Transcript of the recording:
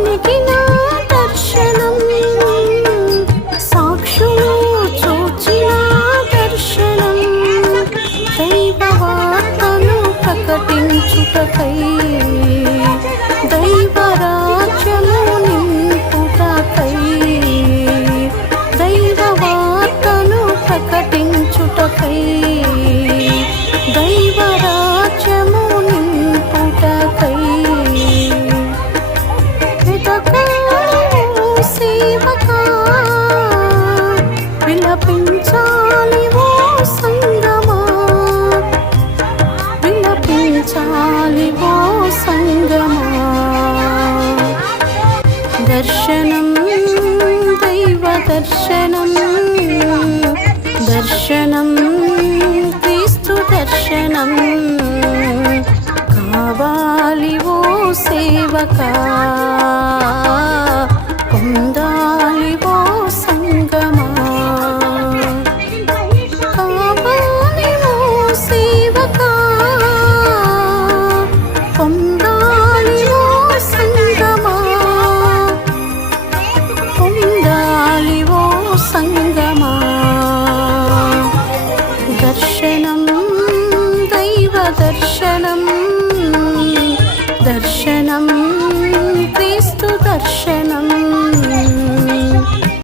కలిగిన దర్శనం, సాక్షులు చూచిన దర్శనం, దైవవార్తను ప్రకటించుటకై, దైవరాజ్యము నింపుటకై, దైవవార్తను ప్రకటించుటకై, దైవరాజ్యము నింపుటకై. సేవకా విలపించాలి ఓ సంగమా, విలపించాలి ఓ సంగమా. దర్శనం దైవ దర్శనం, దర్శనం క్రీస్తు దర్శనం కావాలి ఓ సేవకా.